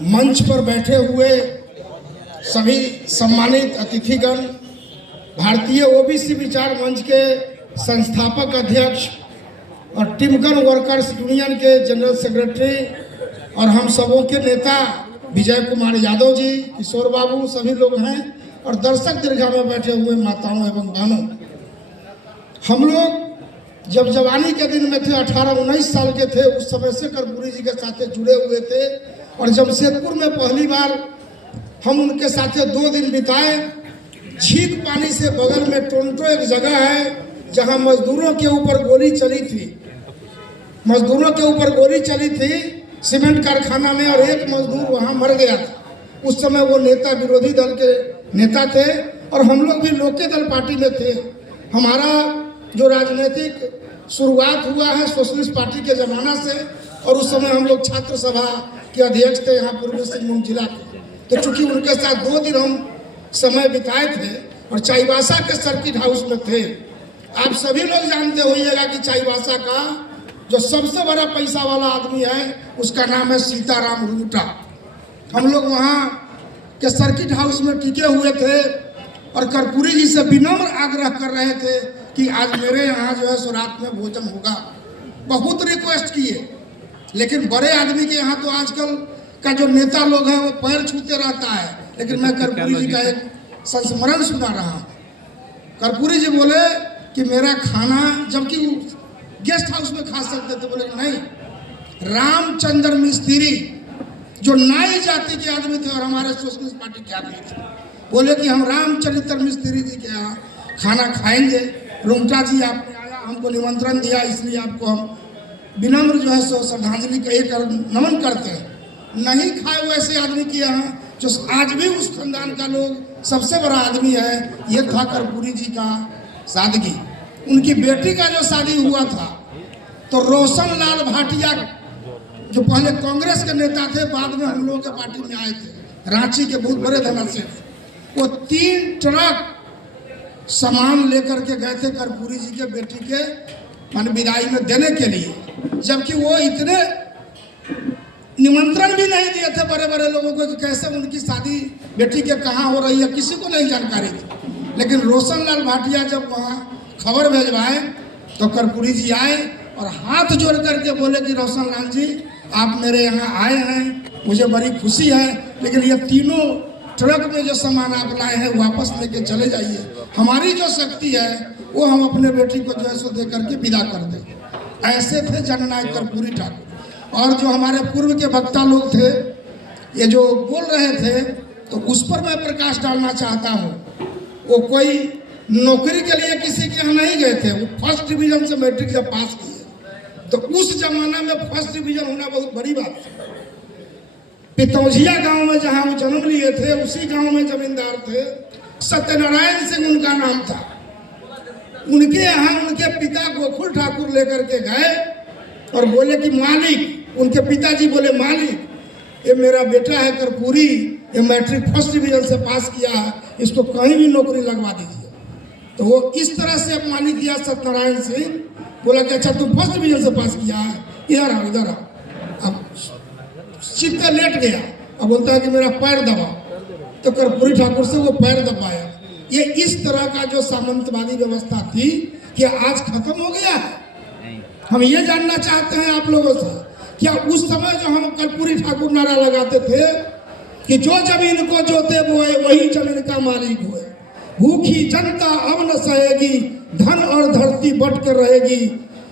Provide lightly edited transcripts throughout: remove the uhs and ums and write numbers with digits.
मंच पर बैठे हुए सभी सम्मानित अतिथिगण, भारतीय ओबीसी विचार मंच के संस्थापक अध्यक्ष और टिमगन वर्कर्स यूनियन के जनरल सेक्रेटरी और हम सबों के नेता विजय कुमार यादव जी, किशोर बाबू, सभी लोग हैं और दर्शक दीर्घा में बैठे हुए माताओं एवं बहनों, हम लोग जब जवानी के दिन में थे, 18-19 साल के थे, उस समय से कर्पूरी जी के साथ जुड़े हुए थे और जमशेदपुर में पहली बार हम उनके साथ 2 दिन बिताए। छीक पानी से बगल में टोंटो एक जगह है जहां मजदूरों के ऊपर गोली चली थी, सीमेंट कारखाना में, और एक मजदूर वहां मर गया था। उस समय वो नेता विरोधी दल के नेता थे और हम लोग भी लोक दल पार्टी में थे। हमारा जो राजनीतिक शुरुआत हुआ है सोशलिस्ट पार्टी के ज़माना से, और उस समय हम लोग छात्र सभा के अध्यक्ष थे यहाँ पूर्वी सिंहभूम जिला के। तो चूंकि उनके साथ 2 दिन हम समय बिताए थे और चाईबासा के सर्किट हाउस में थे। आप सभी लोग जानते होइएगा कि चाईबासा का जो सबसे बड़ा पैसा वाला आदमी है उसका नाम है सीताराम रूटा। हम लोग वहाँ के सर्किट हाउस में टिके हुए थे और कर्पूरी जी से विनम्र आग्रह कर रहे थे कि आज मेरे यहाँ जो है सो रात में भोजन होगा। बहुत रिक्वेस्ट किए, लेकिन बड़े आदमी के यहाँ तो आजकल का जो नेता लोग हैं वो पैर छूते रहता है। लेकिन मैं कर्पूरी जी का एक संस्मरण सुना रहा हूँ। कर्पूरी जी बोले कि मेरा खाना, जबकि गेस्ट हाउस में खा सकते थे, बोले नहीं, रामचंद्र मिस्त्री जो नाई जाति के आदमी थे और हमारे सोशलिस्ट पार्टी के आदमी थे, बोले कि हम रामचरित्र मिस्त्री जी के यहाँ खाना खाएंगे। रूंगटा जी आपने आया, हमको निमंत्रण दिया, इसलिए आपको हम विनम्र जो है सो श्रद्धांजलि नमन करते हैं। नहीं खाए वैसे आदमी के यहाँ जो आज भी उस खानदान का लोग सबसे बड़ा आदमी है, ये था कर्पूरी जी का सादगी। उनकी बेटी का जो शादी हुआ था तो रोशन लाल भाटिया जो पहले कांग्रेस के नेता थे, बाद में हम लोगों के पार्टी में आए थे, रांची के बहुत बड़े धनस्य, वो 3 ट्रक सामान लेकर के गए थे कर्पूरी जी के बेटी के मान विदाई में देने के लिए, जबकि वो इतने निमंत्रण भी नहीं दिए थे बड़े बड़े लोगों को कि कैसे उनकी शादी बेटी के कहाँ हो रही है, किसी को नहीं जानकारी थी। लेकिन रोशन लाल भाटिया जब वहाँ खबर भेजवाए तो कर्पूरी जी आए और हाथ जोड़ करके बोले कि रोशन लाल जी, आप मेरे यहाँ आए हैं, मुझे बड़ी खुशी है, लेकिन ये 3 ट्रक में जो सामान आप लाए हैं वापस लेके चले जाइए। हमारी जो शक्ति है वो हम अपने बेटी को जो है सो दे करके विदा कर दें। ऐसे थे जननायक कर्पूरी ठाकुर। और जो हमारे पूर्व के वक्ता लोग थे, ये जो बोल रहे थे, तो उस पर मैं प्रकाश डालना चाहता हूँ। वो कोई नौकरी के लिए किसी के यहाँ नहीं गए थे, वो फर्स्ट डिवीजन से मैट्रिक जब पास किए, तो उस जमाना में फर्स्ट डिवीजन होना बहुत बड़ी बात थी। पितौझिया गांव में जहां वो जन्म लिए थे, उसी गांव में जमींदार थे, सत्यनारायण सिंह उनका नाम था। उनके यहाँ उनके पिता गोकुल ठाकुर लेकर के गए और बोले कि मालिक, उनके पिताजी बोले मालिक, ये मेरा बेटा है कर्पूरी, ये मैट्रिक फर्स्ट डिवीजन से पास किया है, इसको कहीं भी नौकरी लगवा दीजिए। तो वो इस तरह से अपमानित किया सत्यनारायण सिंह, बोला कि अच्छा तुम फर्स्ट डिवीजन से पास किया है, इधर आओ इधर आओ। अब चित्त लेट गया, अब बोलता है कि मेरा पैर दबाओ, तो कर्पूरी ठाकुर से वो पैर दबाया। ये इस तरह का जो सामंतवादी व्यवस्था थी कि आज खत्म हो गया है। हम ये जानना चाहते हैं आप लोगों से, क्या उस समय जो हम कर्पूरी ठाकुर नारा लगाते थे कि जो जमीन को जोते बोए वही जमीन का मालिक हुए, भूखी जनता अब न सहेगी, धन और धरती बट कर रहेगी,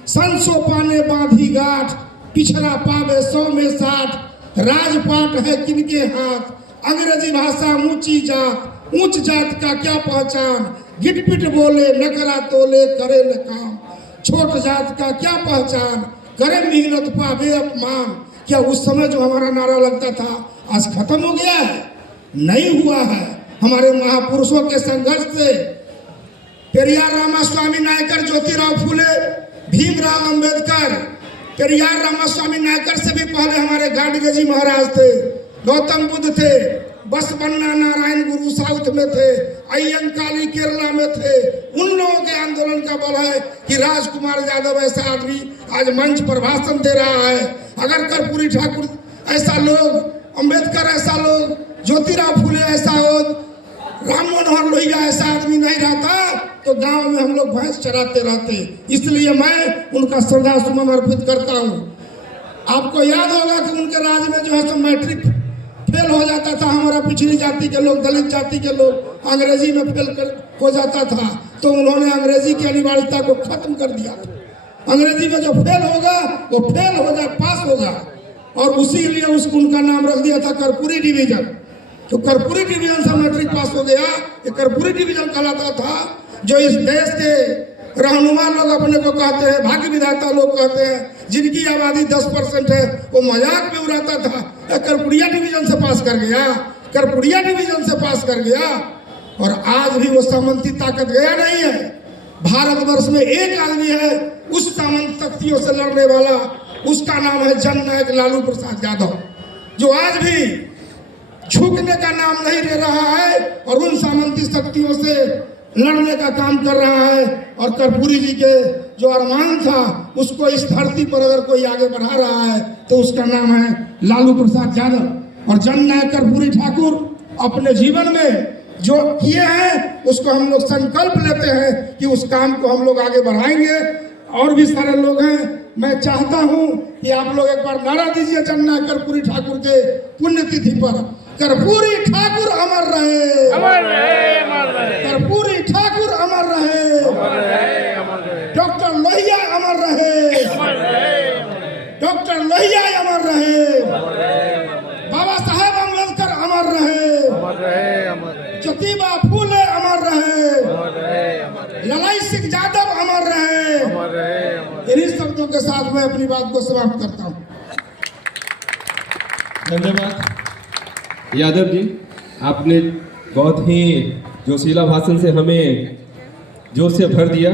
100 पाने बांधी गांठ, पिछड़ा पावे 100 में 60, राजपाट है किनके हाथ, अंग्रेजी भाषा ऊंची जात, ऊंच जात का क्या पहचान, गिटपिट बोले नकरा तोले करे न काम, छोट जात का क्या पहचान, करे मेहनत पावे अपमान। क्या उस समय जो हमारा नारा लगता था आज खत्म हो गया है? नहीं हुआ है। हमारे महापुरुषों के संघर्ष से पेरियार रामास्वामी नायकर, ज्योतिराव फूले, भीमराव अंबेडकर, पेरियार रामास्वामी नायकर से भी पहले हमारे गांधी जी महाराज थे, गौतम बुद्ध थे, बसवन्ना नारायण गुरु साउथ में थे, अय्यंकाली केरला में थे। उन लोगों के आंदोलन का बल है कि राजकुमार यादव ऐसा आदमी आज मंच पर भाषण दे रहा है। अगर कर्पूरी ठाकुर ऐसा लोग अंबेडकर ऐसा लोग, ज्योतिराव फुले ऐसा हो, राम मनोहर लोहिया ऐसा आदमी नहीं रहता तो गांव में हम लोग भैंस चराते रहते। इसलिए मैं उनका श्रद्धा सुमन अर्पित करता हूँ। आपको याद होगा कि उनके राज में जो है सो मैट्रिक फेल हो जाता था, हमारा पिछड़ी जाति के लोग, दलित जाति के लोग अंग्रेजी में फेल हो जाता था, तो उन्होंने अंग्रेजी की अनिवार्यता को खत्म कर दिया था। अंग्रेजी में जो फेल होगा वो फेल हो जाए, पास होगा, और उसी लिए उसको उनका नाम रख दिया था कर्पूरी डिवीजन। तो कर्पूरी डिवीजन से मैट्रिक पास हो गया, ये कर्पूरी डिवीजन कहलाता था। जो इस देश के रहनुमा लोग अपने को कहते हैं, भाग्य विधाता लोग कहते हैं, जिनकी आबादी 10% है, वो मजाक में उड़ाता था कर्पूरिया डिवीजन से पास कर गया, कर्पूरिया डिवीजन से पास कर गया। और आज भी वो सामंती ताकत गया नहीं है। भारतवर्ष में एक आदमी है उस सामंत शक्तियों से लड़ने वाला, उसका नाम है जननायक लालू प्रसाद यादव, जो आज भी झुकने का नाम नहीं ले रहा है और उन सामंती शक्तियों से लड़ने का काम कर रहा है। और कर्पूरी जी के जो अरमान था उसको इस धरती पर अगर कोई आगे बढ़ा रहा है तो उसका नाम है लालू प्रसाद यादव। और जननायक कर्पूरी ठाकुर अपने जीवन में जो किए हैं उसको हम लोग संकल्प लेते हैं कि उस काम को हम लोग आगे बढ़ाएंगे। और भी सारे लोग हैं, मैं चाहता हूं कि आप लोग एक बार नारा दीजिए जननायक कर्पूरी ठाकुर के पुण्यतिथि पर, कर्पूरी ठाकुर अमर रहे, अमर रहे, अमर रहे, कर्पूरी ठाकुर अमर रहे, अमर रहे, अमर रहे, डॉक्टर लोहिया अमर रहे, अमर रहे, डॉक्टर लोहिया अमर रहे, बाबा साहेब अम्बेडकर अमर रहे, अमर रहे, अमर रहे, ज्योतिबा फूले अमर रहे, अमर रहे, ललाई सिंह यादव अमर रहे, अमर रहे। इन्हीं शब्दों के साथ मैं अपनी बात को समाप्त करता हूँ। धन्यवाद यादव जी, आपने बहुत ही जोशीला भाषण से हमें जोश से भर दिया।